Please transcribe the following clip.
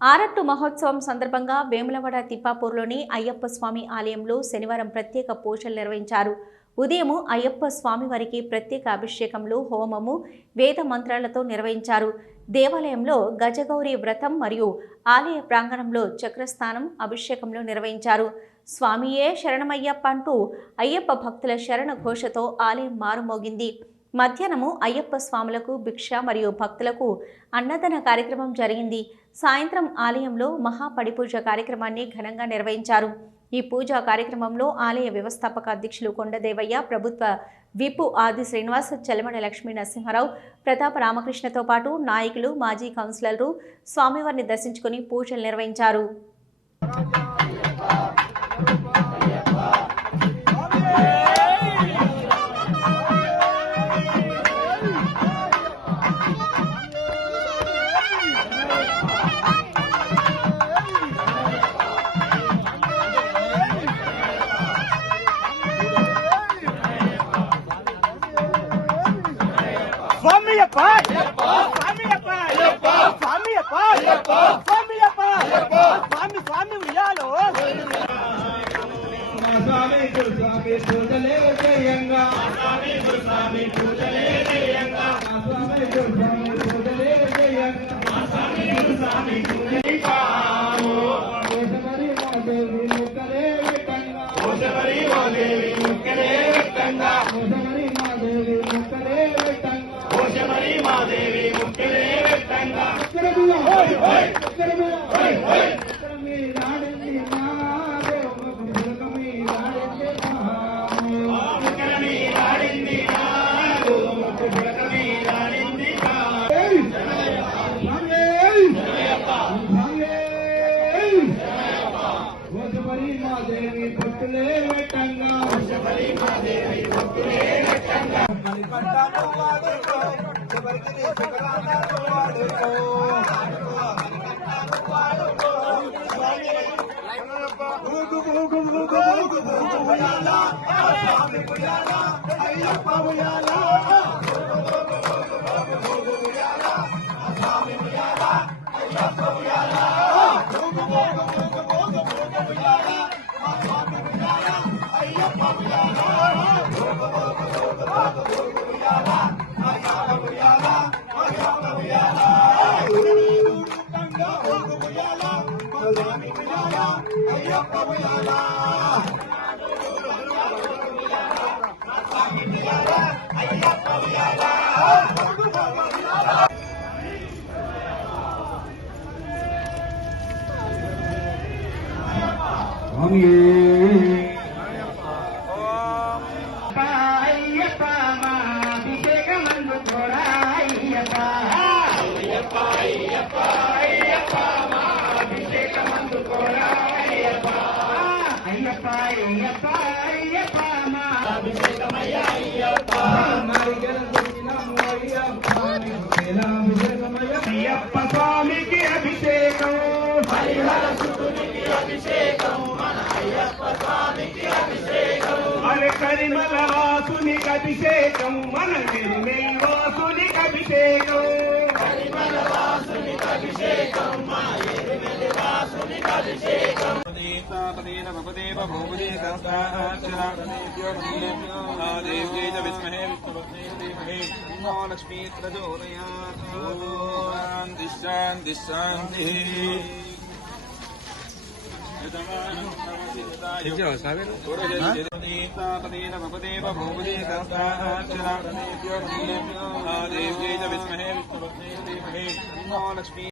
ఆరట్టు మహోత్సవం సందర్భంగా వేములవాడ తిప్పాపూర్లోని అయ్యప్ప స్వామి ఆలయంలో శనివారం ప్రత్యేక పూజలు నిర్వహించారు. ఉదయం అయ్యప్ప స్వామివారికి ప్రత్యేక అభిషేకంలో హోమము, వేద మంత్రాలతో నిర్వహించారు. దేవాలయంలో గజగౌరి వ్రతం మరియు ఆలయ ప్రాంగణంలో చక్రస్నానం, అభిషేకంలో నిర్వహించారు. స్వామియే శరణమయ్యప్ప అంటూ అయ్యప్ప భక్తుల శరణ ఘోషతో ఆలయం మారుమోగింది. మధ్యాహ్నము అయ్యప్ప స్వాములకు భిక్ష మరియు భక్తులకు అన్నదాన కార్యక్రమం జరిగింది. సాయంత్రం ఆలయంలో మహాపడిపూజ కార్యక్రమాన్ని ఘనంగా నిర్వహించారు. ఈ పూజా కార్యక్రమంలో ఆలయ వ్యవస్థాపక అధ్యక్షులు కొండదేవయ్య, ప్రభుత్వ విపు ఆది శ్రీనివాస్, చెలమడ లక్ష్మీ నరసింహారావు, ప్రతాప రామకృష్ణతో పాటు నాయకులు, మాజీ కౌన్సిలర్లు స్వామివారిని దర్శించుకుని పూజలు నిర్వహించారు. స్వామియప్ప స్వామియప్ప స్వామియప్ప స్వామియప్ప స్వామి స్వామి ఉయ్యాలో స్వామి స్వామి పూజలే చేయంగా స్వామి స్వామి పూజలే చేయంగా స్వామి స్వామి పూజలే చేయంగా స్వామి స్వామి పూజలే పావో ఓషమరి మాదేవి ముక్కలే విట్టంగా ఓషమరి మాదేవి ముక్కలే విట్టంగా ఓషమరి మాదేవి ముక్కలే విట్టంగా ఓషమరి మాదేవి ముక్కలే విట్టంగా ఉత్తరముల హోయ్ హోయ్ ఉత్తరముల హోయ్ హోయ్ ఉత్తరమి నాడెల్లి నాదే ముక్కలమి నాడెల్లి నామో ముక్కలమి నాడెల్లి నాదో ముక్కలమి నాడెల్లి నాదే స్వామి జయప్ప స్వామి జయప్ప ఓషమరి మాదేవి ముక్కలే విట్టంగా ఓషమరి మాదేవి ముక్కలే విట్టంగా మణికంఠను వాడుకో ఎవరికి శిఖరాలను వాడుకో మణికంఠను వాడుకో స్వామి పుయాల అయ్యప్ప పుయాల స్వామి పుయాల అయ్యప్ప పుయాల అయ్యప్ప పుయాల అయ్యప్ప స్వామికి అభిషేకం హరిహర సుతునికి అభిషేకం మన అయ్యప్ప స్వామికి అభిషేకం అరే కరిమల వాసునికి అభిషేకం మన నిర్మల్ వాసునికి అభిషేకం కరిమల వాసునికి అభిషేకం మన నిర్మల్ వాసునికి అభిషేకం దేవదేవ భవదేవ భూపదే సంస్థాచరాదేవ్యో దేవ్యై చ విస్మహే విష్ణుపత్నే దేవహే నమో లక్ష్మీ ప్రచోదయాత్ శాంతి శాంతి శాంతి భవదేవ భూపదే సంస్థాచరాదేవ్యో దేవ్యై చ విస్మహే విష్ణుపత్నే దేవహే నమో లక్ష్మీ